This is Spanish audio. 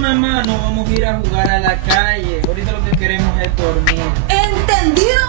mamá, no vamos a ir a jugar a la calle. Ahorita lo que queremos es dormir. ¿Entendido?